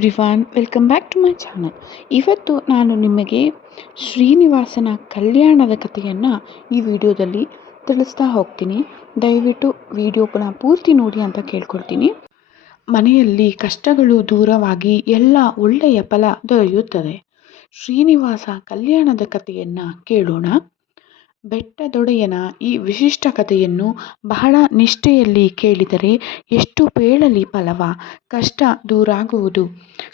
Everyone welcome back to my channel ಇವತ್ತು ನಾನು ನಿಮಗೆ ಶ್ರೀನಿವಾಸನ ಕಲ್ಯಾಣದ ಕಥೆಯನ್ನು ಈ ವಿಡಿಯೋದಲ್ಲಿ ತಿಳಿಸ್ತಾ ಹೋಗ್ತೀನಿ. ದಯವಿಟ್ಟು ವಿಡಿಯೋನ ಪೂರ್ತಿ ನೋಡಿ ಅಂತ ಕೇಳ್ಕೊಳ್ತೀನಿ. ಮನೆಯಲ್ಲಿ ಕಷ್ಟಗಳು ದೂರವಾಗಿ ಎಲ್ಲ ಒಳ್ಳೆಯ ಫಲ ದೊರೆಯುತ್ತದೆ. ಶ್ರೀನಿವಾಸ ಕಲ್ಯಾಣದ ಕಥೆಯನ್ನು ಕೇಳೋಣ. ಬೆಟ್ಟದೊಡೆಯನ ಈ ವಿಶಿಷ್ಟ ಕಥೆಯನ್ನು ಬಹಳ ನಿಷ್ಠೆಯಲ್ಲಿ ಕೇಳಿದರೆ ಎಷ್ಟು ಪೇಳಲಿ ಫಲವ? ಕಷ್ಟ ದೂರಾಗುವುದು.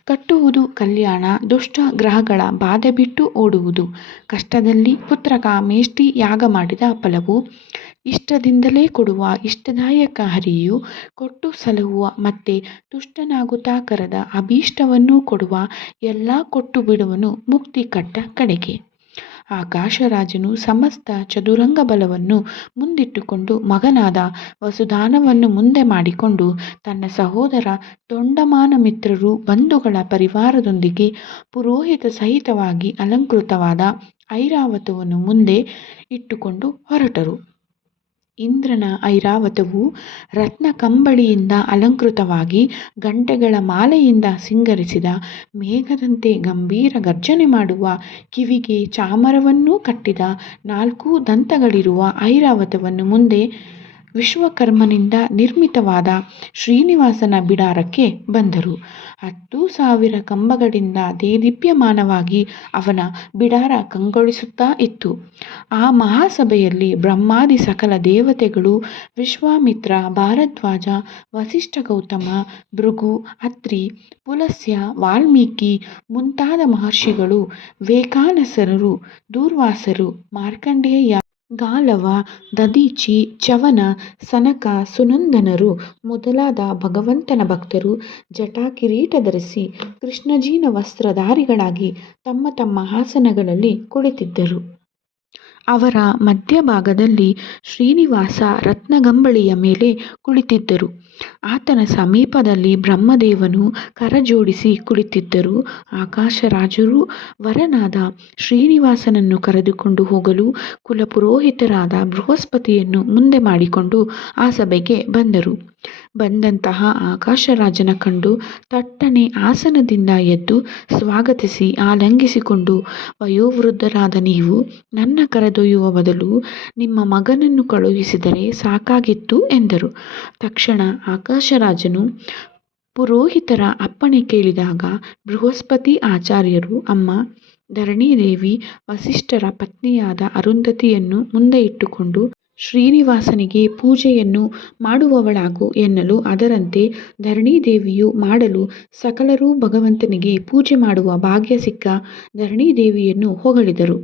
ಕಟ್ಟುವುದು ಕಲ್ಯಾಣ, ದುಷ್ಟ ಗ್ರಹಗಳ ಬಾಧೆ ಬಿಟ್ಟು ಓಡುವುದು. ಕಷ್ಟದಲ್ಲಿ ಪುತ್ರಕಾಮೇಷ್ಟಿ ಯಾಗ ಮಾಡಿದ ಫಲವು? ಇಷ್ಟದಿಂದಲೇ ಕೊಡುವ ಇಷ್ಟದಾಯಕ ಹರಿಯು? ಕೊಟ್ಟು ಸಲಹುವ ಮತ್ತೆ ತುಷ್ಟನಾಗುತ್ತಾ ಕರೆದ ಅಭೀಷ್ಟವನ್ನು ಕೊಡುವ ಎಲ್ಲ ಕೊಟ್ಟು ಬಿಡುವನು ಮುಕ್ತಿ ಕಟ್ಟ ಕಡೆಗೆ. ಆಕಾಶರಾಜನು ಸಮಸ್ತ ಚದುರಂಗ ಬಲವನ್ನು ಮುಂದಿಟ್ಟುಕೊಂಡು ಮಗನಾದ ವಸುದಾನವನ್ನು ಮುಂದೆ ಮಾಡಿಕೊಂಡು ತನ್ನ ಸಹೋದರ ತೊಂಡಮಾನ ಮಿತ್ರರು ಬಂಧುಗಳ ಪರಿವಾರದೊಂದಿಗೆ ಪುರೋಹಿತ ಸಹಿತವಾಗಿ ಅಲಂಕೃತವಾದ ಐರಾವತವನ್ನು ಮುಂದೆ ಇಟ್ಟುಕೊಂಡು ಹೊರಟರು. ಇಂದ್ರನ ಐರಾವತವು ರತ್ನ ಕಂಬಳಿಯಿಂದ ಅಲಂಕೃತವಾಗಿ ಗಂಟೆಗಳ ಮಾಲೆಯಿಂದ ಸಿಂಗರಿಸಿದ ಮೇಘದಂತೆ ಗಂಭೀರ ಗರ್ಜನೆ ಮಾಡುವ ಕಿವಿಗೆ ಚಾಮರವನ್ನೂ ಕಟ್ಟಿದ ನಾಲ್ಕು ದಂತಗಳಿರುವ ಐರಾವತವನ್ನು ಮುಂದೆ ವಿಶ್ವಕರ್ಮನಿಂದ ನಿರ್ಮಿತವಾದ ಶ್ರೀನಿವಾಸನ ಬಿಡಾರಕ್ಕೆ ಬಂದರು. ಹತ್ತು ಸಾವಿರ ಕಂಬಗಳಿಂದ ದೇದೀಪ್ಯಮಾನವಾಗಿ ಅವನ ಬಿಡಾರ ಕಂಗೊಳಿಸುತ್ತಾ ಇತ್ತು. ಆ ಮಹಾಸಭೆಯಲ್ಲಿ ಬ್ರಹ್ಮಾದಿ ಸಕಲ ದೇವತೆಗಳು, ವಿಶ್ವಾಮಿತ್ರ, ಭಾರದ್ವಾಜ, ವಸಿಷ್ಠ ಗೌತಮ, ಭೃಗು, ಅತ್ರಿ, ಪುಲಸ್ಯ, ವಾಲ್ಮೀಕಿ ಮುಂತಾದ ಮಹರ್ಷಿಗಳು, ವೇಕಾನಸರರು, ದೂರ್ವಾಸರು, ಮಾರ್ಕಂಡೇಯ ಗಾಲವ ದಧೀಚಿ ಚವನ ಸನಕ, ಸುನಂದನರು ಮೊದಲಾದ ಭಗವಂತನ ಭಕ್ತರು ಜಟಾಕಿರೀಟ ಧರಿಸಿ ಕೃಷ್ಣಜೀನ ವಸ್ತ್ರಧಾರಿಗಳಾಗಿ ತಮ್ಮ ತಮ್ಮ ಆಸನಗಳಲ್ಲಿ ಕುಳಿತಿದ್ದರು. ಅವರ ಮಧ್ಯಭಾಗದಲ್ಲಿ ಶ್ರೀನಿವಾಸ ರತ್ನಗಂಬಳಿಯ ಮೇಲೆ ಕುಳಿತಿದ್ದರು. ಆತನ ಸಮೀಪದಲ್ಲಿ ಬ್ರಹ್ಮದೇವನು ಕರಜೋಡಿಸಿ ಕುಳಿತಿದ್ದರು. ಆಕಾಶರಾಜರು ವರನಾದ ಶ್ರೀನಿವಾಸನನ್ನು ಕರೆದುಕೊಂಡು ಹೋಗಲು ಕುಲಪುರೋಹಿತರಾದ ಬೃಹಸ್ಪತಿಯನ್ನು ಮುಂದೆ ಮಾಡಿಕೊಂಡು ಆ ಸಭೆಗೆ ಬಂದರು. ಬಂದಂತಹ ಆಕಾಶರಾಜನ ಕಂಡು ತಟ್ಟನೆ ಆಸನದಿಂದ ಎದ್ದು ಸ್ವಾಗತಿಸಿ ಆಲಂಗಿಸಿಕೊಂಡು ವಯೋವೃದ್ಧರಾದ ನೀವು, ನನ್ನ ಕರೆದೊಯ್ಯುವ ಬದಲು ನಿಮ್ಮ ಮಗನನ್ನು ಕಳುಹಿಸಿದರೆ ಸಾಕಾಗಿತ್ತು ಎಂದರು. ತಕ್ಷಣ ಆಕಾಶರಾಜನು ಪುರೋಹಿತರ ಅಪ್ಪಣೆ ಕೇಳಿದಾಗ ಬೃಹಸ್ಪತಿ ಆಚಾರ್ಯರು, ಅಮ್ಮ, ಧರಣಿದೇವಿ ವಸಿಷ್ಠರ ಪತ್ನಿಯಾದ ಅರುಂಧತಿಯನ್ನು ಮುಂದೆ ಇಟ್ಟುಕೊಂಡು ಶ್ರೀನಿವಾಸನಿಗೆ ಪೂಜೆಯನ್ನು ಮಾಡುವವಳಾಗು ಎನ್ನಲು ಅದರಂತೆ ಧರಣಿದೇವಿಯು ಮಾಡಲು ಸಕಲರೂ ಭಗವಂತನಿಗೆ ಪೂಜೆ ಮಾಡುವ ಭಾಗ್ಯ ಸಿಕ್ಕ ಧರಣಿದೇವಿಯನ್ನು ಹೊಗಳಿದರು.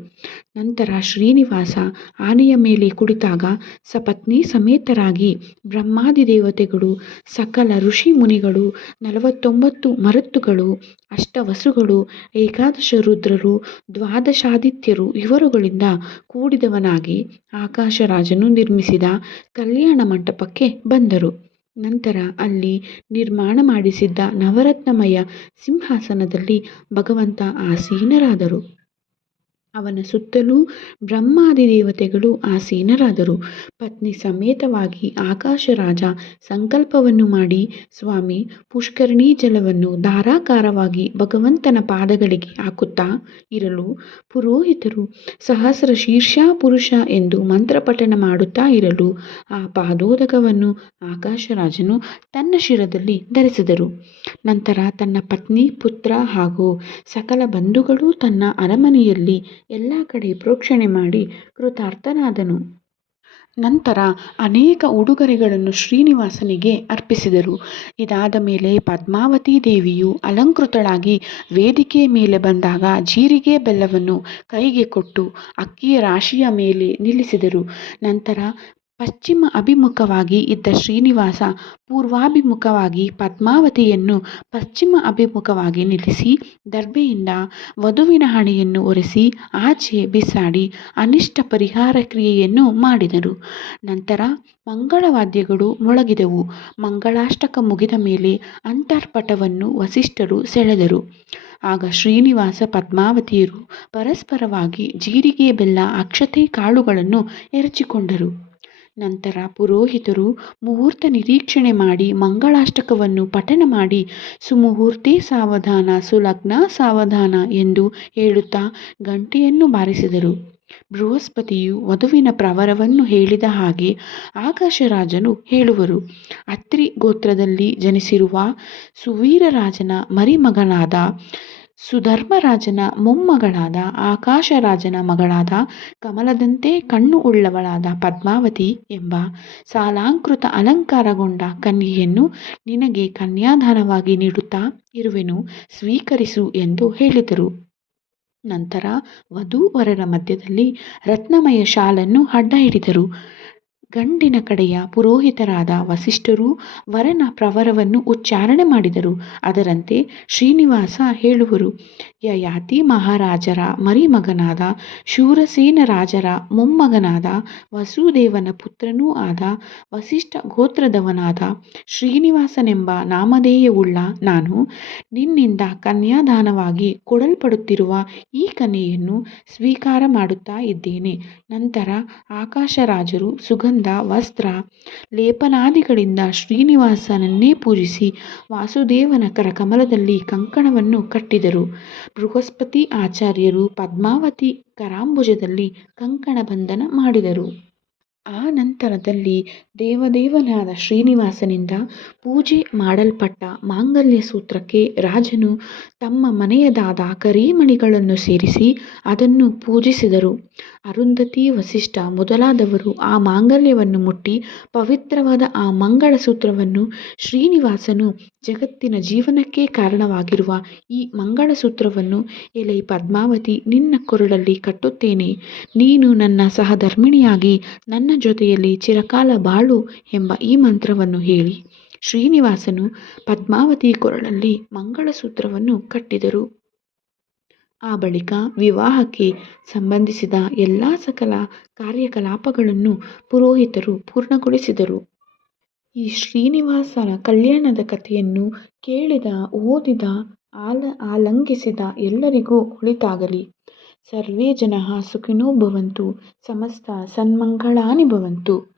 ನಂತರ ಶ್ರೀನಿವಾಸ ಆನೆಯ ಮೇಲೆ ಕುಳಿತಾಗ ಸಪತ್ನಿ ಸಮೇತರಾಗಿ ಬ್ರಹ್ಮಾದಿ ದೇವತೆಗಳು, ಸಕಲ ಋಷಿ ಮುನಿಗಳು, ನಲವತ್ತೊಂಬತ್ತು ಮರುತ್ತುಗಳು, ಅಷ್ಟವಸುಗಳು, ಏಕಾದಶ ರುದ್ರರು, ದ್ವಾದಶಾದಿತ್ಯರು ಇವರುಗಳಿಂದ ಕೂಡಿದವನಾಗಿ ಆಕಾಶರಾಜನು ನಿರ್ಮಿಸಿದ ಕಲ್ಯಾಣ ಮಂಟಪಕ್ಕೆ ಬಂದರು. ನಂತರ ಅಲ್ಲಿ ನಿರ್ಮಾಣ ಮಾಡಿಸಿದ್ದ ನವರತ್ನಮಯ ಸಿಂಹಾಸನದಲ್ಲಿ ಭಗವಂತ ಆಸೀನರಾದರು. ಅವನ ಸುತ್ತಲೂ ಬ್ರಹ್ಮಾದಿ ದೇವತೆಗಳು ಆಸೀನರಾದರು. ಪತ್ನಿ ಸಮೇತವಾಗಿ ಆಕಾಶರಾಜ ಸಂಕಲ್ಪವನ್ನು ಮಾಡಿ, ಸ್ವಾಮಿ, ಪುಷ್ಕರಣಿ ಜಲವನ್ನು ಧಾರಾಕಾರವಾಗಿ ಭಗವಂತನ ಪಾದಗಳಿಗೆ ಹಾಕುತ್ತಾ ಇರಲು ಪುರೋಹಿತರು ಸಹಸ್ರ ಶೀರ್ಷ ಪುರುಷ ಎಂದು ಮಂತ್ರಪಠಣ ಮಾಡುತ್ತಾ ಇರಲು ಆ ಪಾದೋದಕವನ್ನು ಆಕಾಶರಾಜನು ತನ್ನ ಶಿರದಲ್ಲಿ ಧರಿಸಿದರು. ನಂತರ ತನ್ನ ಪತ್ನಿ, ಪುತ್ರ ಹಾಗೂ ಸಕಲ ಬಂಧುಗಳು ತನ್ನ ಅರಮನೆಯಲ್ಲಿ ಎಲ್ಲ ಕಡೆ ಪ್ರೋಕ್ಷಣೆ ಮಾಡಿ ಕೃತಾರ್ಥನಾದನು. ನಂತರ ಅನೇಕ ಉಡುಗೊರೆಗಳನ್ನು ಶ್ರೀನಿವಾಸನಿಗೆ ಅರ್ಪಿಸಿದರು. ಇದಾದ ಮೇಲೆ ಪದ್ಮಾವತಿ ದೇವಿಯು ಅಲಂಕೃತಳಾಗಿ ವೇದಿಕೆ ಮೇಲೆ ಬಂದಾಗ ಜೀರಿಗೆ ಬೆಲ್ಲವನ್ನು ಕೈಗೆ ಕೊಟ್ಟು ಅಕ್ಕಿಯ ರಾಶಿಯ ಮೇಲೆ ನಿಲ್ಲಿಸಿದರು. ನಂತರ ಪಶ್ಚಿಮ ಅಭಿಮುಖವಾಗಿ ಇದ್ದ ಶ್ರೀನಿವಾಸ ಪೂರ್ವಾಭಿಮುಖವಾಗಿ ಪದ್ಮಾವತಿಯನ್ನು ಪಶ್ಚಿಮ ಅಭಿಮುಖವಾಗಿ ನಿಲ್ಲಿಸಿ ದರ್ಬೆಯಿಂದ ವಧುವಿನ ಹಣೆಯನ್ನು ಒರೆಸಿ, ಆಚೆ ಬಿಸಾಡಿ ಅನಿಷ್ಟ ಪರಿಹಾರ ಕ್ರಿಯೆಯನ್ನು ಮಾಡಿದರು. ನಂತರ ಮಂಗಳವಾದ್ಯಗಳು ಮೊಳಗಿದವು. ಮಂಗಳಾಷ್ಟಕ ಮುಗಿದ ಮೇಲೆ ಅಂತರ್ಪಟವನ್ನು ವಸಿಷ್ಠರು ಸೆಳೆದರು. ಆಗ ಶ್ರೀನಿವಾಸ ಪದ್ಮಾವತಿಯರು ಪರಸ್ಪರವಾಗಿ ಜೀರಿಗೆ, ಬೆಲ್ಲ, ಅಕ್ಷತೆ, ಕಾಳುಗಳನ್ನು ಎರಚಿಕೊಂಡರು. ನಂತರ ಪುರೋಹಿತರು ಮುಹೂರ್ತ ನಿರೀಕ್ಷಣೆ ಮಾಡಿ ಮಂಗಳಾಷ್ಟಕವನ್ನು ಪಠಣ ಮಾಡಿ, ಸುಮುಹೂರ್ತೆ ಸಾವಧಾನ, ಸುಲಗ್ನ ಸಾವಧಾನ ಎಂದು ಹೇಳುತ್ತಾ ಗಂಟೆಯನ್ನು ಬಾರಿಸಿದರು. ಬೃಹಸ್ಪತಿಯು ವಧುವಿನ ಪ್ರವರವನ್ನು ಹೇಳಿದ ಹಾಗೆ ಆಕಾಶರಾಜನು ಹೇಳುವರು, ಅತ್ರಿ ಗೋತ್ರದಲ್ಲಿ ಜನಿಸಿರುವ ಸುವೀರರಾಜನ ಮರಿಮಗನಾದ ಸುಧರ್ಮರಾಜನ ಮೊಮ್ಮಗಳಾದ ಆಕಾಶರಾಜನ ಮಗಳಾದ ಕಮಲದಂತೆ ಕಣ್ಣು ಉಳ್ಳವಳಾದ ಪದ್ಮಾವತಿ ಎಂಬ ಸಾಲಾಂಕೃತ ಅಲಂಕಾರಗೊಂಡ ಕನ್ಯೆಯನ್ನು ನಿನಗೆ ಕನ್ಯಾದಾನವಾಗಿ ನೀಡುತ್ತಾ ಇರುವೆನು, ಸ್ವೀಕರಿಸು ಎಂದು ಹೇಳಿದರು. ನಂತರ ವಧೂವರರ ಮಧ್ಯದಲ್ಲಿ ರತ್ನಮಯ ಶಾಲನ್ನು ಅಡ್ಡ ಹಿಡಿದರು. ಗಂಡಿನ ಕಡೆಯ ಪುರೋಹಿತರಾದ ವಸಿಷ್ಠರು ವರನ ಪ್ರವರವನ್ನು ಉಚ್ಚಾರಣೆ ಮಾಡಿದರು. ಅದರಂತೆ ಶ್ರೀನಿವಾಸ ಹೇಳುವರು, ಯಯಾತಿ ಮಹಾರಾಜರ ಮರಿಮಗನಾದ, ಶೂರಸೇನ ರಾಜರ ಮೊಮ್ಮಗನಾದ, ವಸುದೇವನ ಪುತ್ರನೂ ಆದ, ವಸಿಷ್ಠ ಗೋತ್ರದವನಾದ ಶ್ರೀನಿವಾಸನೆಂಬ ನಾಮಧೇಯವುಳ್ಳ ನಾನು ನಿನ್ನಿಂದ ಕನ್ಯಾದಾನವಾಗಿ ಕೊಡಲ್ಪಡುತ್ತಿರುವ ಈ ಕನ್ಯೆಯನ್ನು ಸ್ವೀಕಾರ ಮಾಡುತ್ತಾ ಇದ್ದೇನೆ. ನಂತರ ಆಕಾಶರಾಜರು ಸುಗಂಧ ವಸ್ತ್ರ, ಲೇಪನಾದಿಗಳಿಂದ ಶ್ರೀನಿವಾಸನನ್ನೇ ಪೂಜಿಸಿ ವಾಸುದೇವನ ಕರಕಮಲದಲ್ಲಿ ಕಂಕಣವನ್ನು ಕಟ್ಟಿದರು. ಬೃಹಸ್ಪತಿ ಆಚಾರ್ಯರು ಪದ್ಮಾವತಿ ಕರಾಂಬುಜದಲ್ಲಿ ಕಂಕಣ ಬಂಧನ ಮಾಡಿದರು. ಆ ನಂತರದಲ್ಲಿ ದೇವದೇವನಾದ ಶ್ರೀನಿವಾಸನಿಂದ ಪೂಜೆ ಮಾಡಲ್ಪಟ್ಟ ಮಾಂಗಲ್ಯ ಸೂತ್ರಕ್ಕೆ ರಾಜನು ತಮ್ಮ ಮನೆಯದಾದ ಕರಿಮಣಿಗಳನ್ನು ಸೇರಿಸಿ ಅದನ್ನು ಪೂಜಿಸಿದರು. ಅರುಂಧತಿ ವಸಿಷ್ಠ ಮೊದಲಾದವರು ಆ ಮಾಂಗಲ್ಯವನ್ನು ಮುಟ್ಟಿ ಪವಿತ್ರವಾದ ಆ ಮಂಗಳ ಸೂತ್ರವನ್ನು ಶ್ರೀನಿವಾಸನು ಜಗತ್ತಿನ ಜೀವನಕ್ಕೆ ಕಾರಣವಾಗಿರುವ ಈ ಮಂಗಳ ಸೂತ್ರವನ್ನು ಎಲೆ ಪದ್ಮಾವತಿ ನಿನ್ನ ಕೊರಳಲ್ಲಿ ಕಟ್ಟುತ್ತೇನೆ. ನೀನು ನನ್ನ ಸಹಧರ್ಮಿಣಿಯಾಗಿ ನನ್ನ ಜೊತೆಯಲ್ಲಿ ಚಿರಕಾಲ ಬಾಳು ಎಂಬ ಈ ಮಂತ್ರವನ್ನು ಹೇಳಿ. ಶ್ರೀನಿವಾಸನು ಪದ್ಮಾವತಿ ಕೊರಳಲ್ಲಿ ಮಂಗಳಸೂತ್ರವನ್ನು ಕಟ್ಟಿದರು. ಆ ಬಳಿಕ ವಿವಾಹಕ್ಕೆ ಸಂಬಂಧಿಸಿದ ಎಲ್ಲ ಸಕಲ ಕಾರ್ಯಕಲಾಪಗಳನ್ನು ಪುರೋಹಿತರು ಪೂರ್ಣಗೊಳಿಸಿದರು. ಈ ಶ್ರೀನಿವಾಸನ ಕಲ್ಯಾಣದ ಕಥೆಯನ್ನು ಕೇಳಿದ, ಓದಿದ, ಆಲ, ಆಲಂಗಿಸಿದ ಎಲ್ಲರಿಗೂ ಒಳಿತಾಗಲಿ ಸರ್ವೇ ಜನಃ ಸುಖಿನೋ ಭವಂತು, ಸಮಸ್ತ ಸನ್ಮಂಗಳಾನಿ ಭವಂತು.